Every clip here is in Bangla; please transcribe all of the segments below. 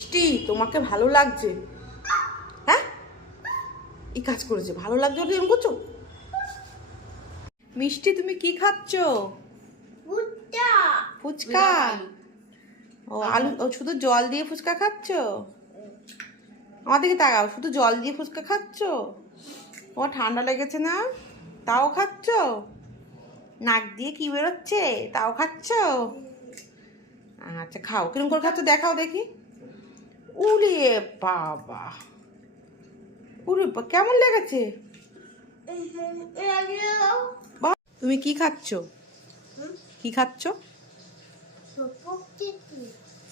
মিষ্টি, তোমাকে ভালো লাগছে? হ্যাঁ, এই কাজ করেছে, ভালো লাগছে বলে এরকম করছো? মিষ্টি, তুমি কি খাচ্ছ? ফুচকা। ও আলু, ও শুধু জল দিয়ে ফুচকা খাচ্ছ? আমার দিকে তাকাও, শুধু জল দিয়ে ফুচকা খাচ্ছ? ও ঠান্ডা লেগেছে না, তাও খাচ্ছ? নাক দিয়ে কি বেরোচ্ছে, তাও খাচ্ছ? আচ্ছা খাও, কিরকম করে খাচ্ছ দেখাও দেখি। উরে বাবা, উরে কেমন লেগেছে? তুমি কি খাচ্ছ? কি খাচ্ছ?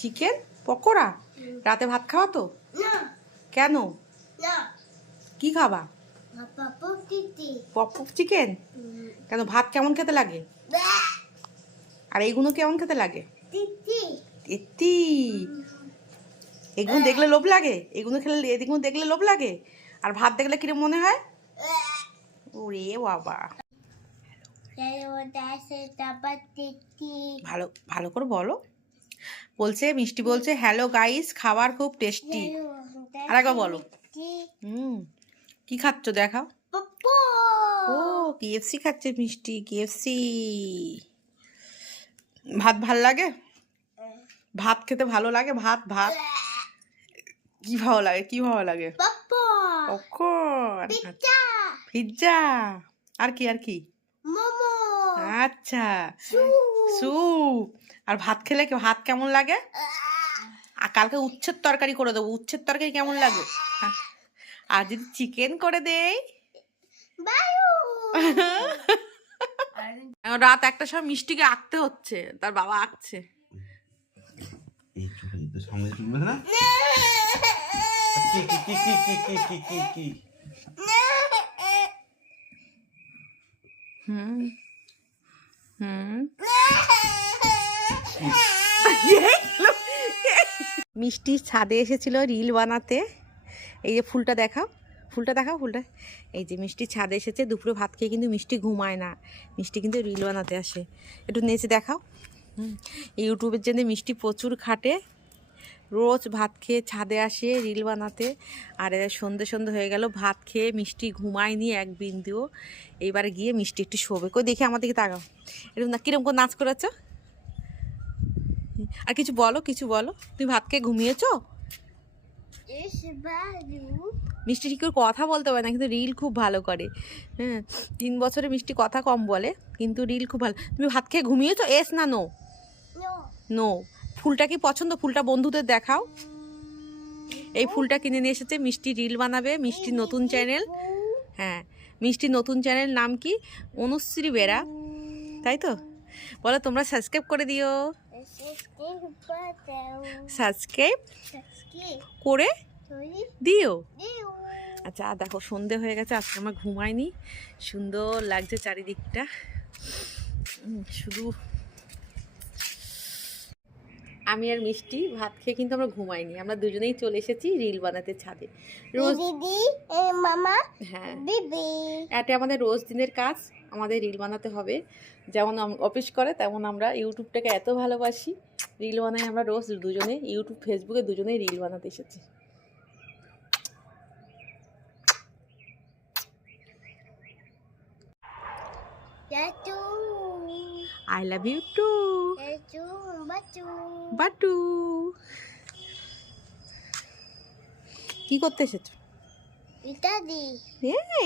চিকেন পকোড়া? রাতে ভাত খাওয়া তো? কেন? কি খাবা? Pop chicken? কেন, ভাত কেমন খেতে লাগে? আর এইগুলো কেমন খেতে লাগে? এত্তি। এগুলো দেখলে লোভ লাগে? এগুলো খেলে, এগুলো দেখলে লোভ লাগে? আর ভাত দেখলে কিরম মনে হয়? ওরে বাবা, ভালো ভালো করে বলো। বলছে, মিষ্টি বলছে, হ্যালো গাইস, খাবার খুব টেস্টি। আর একবার বলো। কি খাচ্ছ দেখাও। ও কেএফসি খাচ্ছে মিষ্টি, কেএফসি। ভাত ভাল লাগে? ভাত খেতে ভালো লাগে? ভাত ভাত কি ভালো লাগে, কি ভালো লাগে? Popcorn, pizza. আর কি, আর কি? আচ্ছা, স্যুপ। আর ভাত খেলে ভাত কেমন লাগে? আর কালকে উচ্ছের তরকারি করে দেবো, উচ্ছের তরকারি কেমন লাগে? আর যদি চিকেন করে দেই? রাত 1টার সময় মিষ্টিকে আঁকতে হচ্ছে, তার বাবা আঁকছে। হুম হুম মিষ্টি ছাদে এসেছিল রিল বানাতে। এই যে ফুলটা দেখাও, ফুলটা দেখাও, ফুলটা। এই যে মিষ্টি ছাদে এসেছে, দুপুরে ভাত খেয়ে কিন্তু মিষ্টি ঘুমায় না, মিষ্টি কিন্তু রিল বানাতে আসে। একটু নেচে দেখাও। ইউটিউবের জন্য মিষ্টি প্রচুর খাটে, রোজ ভাত খেয়ে ছাদে আসে রিল বানাতে। আর সন্ধে সন্ধে হয়ে গেল, ভাত খেয়ে মিষ্টি ঘুমায়নি এক বিন্দুও। এইবারে গিয়ে মিষ্টি একটু শোবে। কই দেখি আমার দিকে তাকাও, এরকম না, কিরকম করে নাচ করেছ? আর কিছু বলো, কিছু বলো। তুমি ভাত খেয়ে ঘুমিয়েছো? মিষ্টি ঠিক করে কথা বলতে পারে না, কিন্তু রিল খুব ভালো করে। হ্যাঁ, 3 বছরে মিষ্টি কথা কম বলে, কিন্তু রিল খুব ভালো। তুমি ভাত খেয়ে ঘুমিয়েছো? এস না নো? নো। ফুলটা কি পছন্দ? ফুলটা বন্ধুদের দেখাও। এই ফুলটা কিনে নিয়ে এসেছে, মিষ্টি রিল বানাবে, মিষ্টির নতুন চ্যানেল। হ্যাঁ, মিষ্টির নতুন চ্যানেল নাম কি? অনুশ্রী বেরা, তাই তো? বলো তোমরা সাবস্ক্রাইব করে দিও, সাবস্ক্রাইব করে দিও। আচ্ছা দেখো, সন্ধে হয়ে গেছে, আজকে আমার ঘুমায়নি, সুন্দর লাগছে চারিদিকটা। শুধু আমি আর মিষ্টি ভাত খেয়ে কিন্তু আমরা ঘুমাইনি, আমরা দুজনেই চলে এসেছি রিল বানাতে ছাদে। রোজ দিদি, মামা, হ্যাঁ দিদি, এটা আমাদের রোজ দিনের কাজ, আমাদের রিল বানাতে হবে। যেমন অফিস করে, তেমন আমরা ইউটিউবটাকে এত ভালোবাসি, রিল বানাই আমরা রোজ দুজনে, ইউটিউব ফেসবুকে দুজনেই রিল বানাতে এসেছি। I love you too. বাটু। কি করতে এসেছো?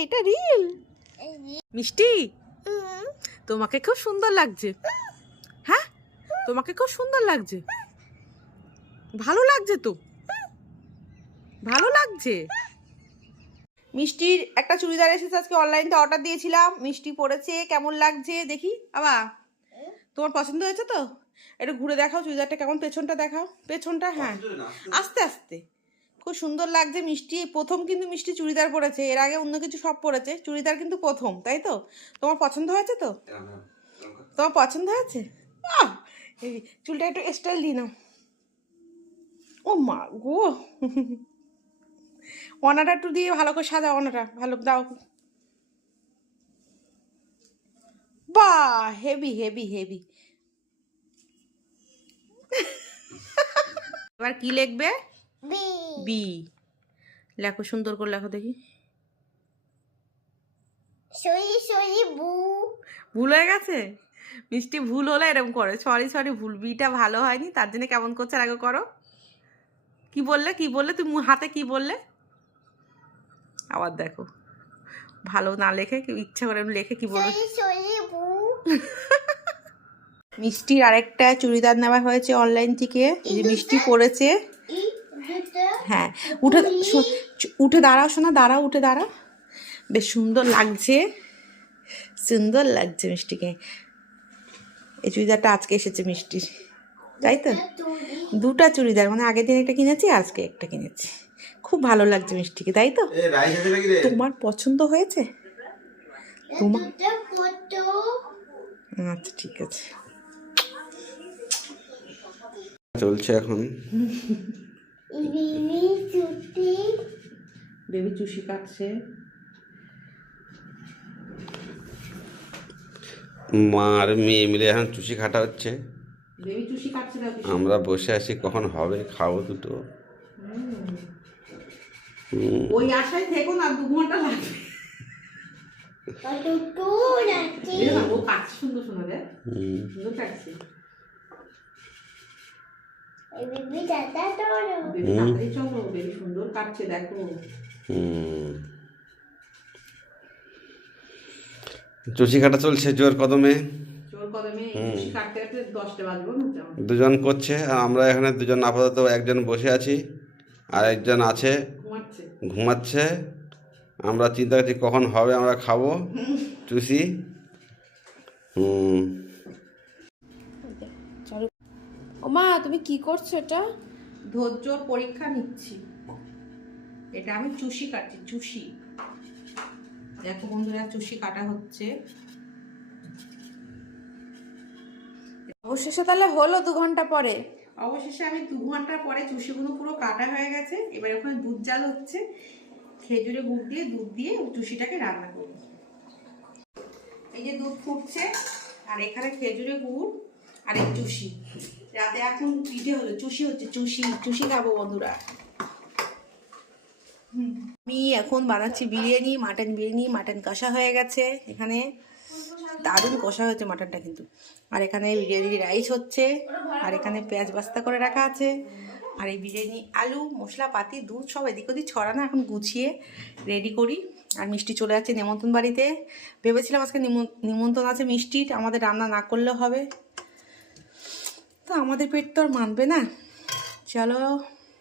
এটা রিল। মিষ্টি, তোমাকে খুব সুন্দর লাগছে। হ্যাঁ, তোমাকে খুব সুন্দর লাগছে, ভালো লাগছে তো, ভালো লাগছে। মিষ্টির একটা চুড়িদার এসেছে আজকে, অনলাইনতে অর্ডার দিয়েছিলাম, মিষ্টি পরেছে, কেমন লাগছে দেখি। আবা, তোমার পছন্দ হয়েছে তো? একটু ঘুরে দেখাও চুড়িদারটা কেমন, পেছনটা দেখাও, পেছনটা। হ্যাঁ, আস্তে আস্তে, খুব সুন্দর লাগছে। মিষ্টি প্রথম কিন্তু মিষ্টি চুড়িদার পরেছে, এর আগে অন্য কিছু সব পরেছে, চুড়িদার কিন্তু প্রথম, তাই তো? তোমার পছন্দ হয়েছে তো? তোমার পছন্দ হয়েছে? এই চুলটা একটু স্টাইল দিই না। ও মা গো, অনাটা একটু দিয়ে ভালো করে সাজাও, অনাটা ভালো দাও। বাহ, হেভি হেভি হেভি। এবার কি লিখবে? বি। লেখো, সুন্দর করে লেখো দেখি। ভুল হয়ে গেছে মিষ্টি, ভুল হলে এরকম করে, সরি সরি ভুল, বিটা ভালো হয়নি তার জন্য কেমন করছে, আগে করো। কি বললে, কি বললে তুমি হাতে, কি বললে? আবার দেখো, ভালো না লেখে, কেউ ইচ্ছা করে লেখে কি বলবে। মিষ্টির আরেকটা চুড়িদার নেওয়া হয়েছে অনলাইন থেকে, এই যে মিষ্টি পরেছে। হ্যাঁ, উঠে উঠে দাঁড়াও শোনা, দাঁড়াও, উঠে দাঁড়াও। বেশ সুন্দর লাগছে, সুন্দর লাগছে মিষ্টিকে। এই চুড়িদারটা আজকে এসেছে মিষ্টির, তাই তো? দুটা চুড়িদার, মানে আগের দিন একটা কিনেছি, আজকে একটা কিনেছি। খুব ভালো লাগছে মিষ্টিকে, তাই তো? তোমার পছন্দ হয়েছে? তোমার আচ্ছা ঠিক আছে। চলছে এখন বেবি চুষি কাটছে। মা আর মেয়ে মিলে এখন চুষি খাটা হচ্ছে। বেবি চুষি কাটছে, আমরা বসে আছি কখন হবে, খাবো দুটো। ওই আশায় থেকো না, 2 ঘন্টা লাগবে। ও কাটছে সুন্দর সুন্দর, দেখ সুন্দর কাটছে। বেবি তাড়াতাড়ি চলো, বেবি সুন্দর কাটছে দেখো। চুষি কাটা চলছে জোর কদমে। জোর কদমে চুষি কাটতে কাটতে 10টা বাজবে না। দুজন করছে আর আমরা এখানে দুজন আপাতত, একজন বসে আছি আর একজন আছে ঘুমাচ্ছে। আমরা চিন্তা করছি কখন হবে আমরা খাবো চুষি। ওমা তুমি কি করছো? এটা ধৈর্যর পরীক্ষা নিচ্ছি। এটা আমি চুষি কাটছি, চুষি। দেখো বন্ধুরা, চুষি কাটা হচ্ছে। অবশেষে তাহলে হলো 2 ঘন্টা পরে। অবশেষে আমি 2 ঘন্টা পরে চুষিগুলো পুরো কাটা হয়ে গেছে। এবার ওখানে দুধ জাল হচ্ছে, খেজুরে গুড় দিয়ে দুধ দিয়ে চুষিটাকে রান্না করব। এই যে দুধ ফুটছে, আর এখানে খেজুরে গুড় আর এই চুষি। রাতে এখন পিঠে হলো, চুষি হচ্ছে, চুষি চুষি খাবো বন্ধুরা। আমি এখন বানাচ্ছি বিরিয়ানি, মাটন বিরিয়ানি। মাটন কষা হয়ে গেছে এখানে, দারুণ কষা হয়েছে মাটনটা কিন্তু। আর এখানে বিরিয়ানি রাইস হচ্ছে, আর এখানে পেঁয়াজ বাস্তা করে রাখা আছে। আর এই বিরিয়ানি আলু মশলাপাতি দুধ সব এদিক ওদিক ছড়ানো, এখন গুছিয়ে রেডি করি। আর মিষ্টি চলে যাচ্ছে নেমন্তন্ন বাড়িতে। ভেবেছিলাম আজকে নিমন্ত্রণ আছে মিষ্টির, আমাদের রান্না না করলেও হবে, তো আমাদের পেট তো আর মানবে না। চলো।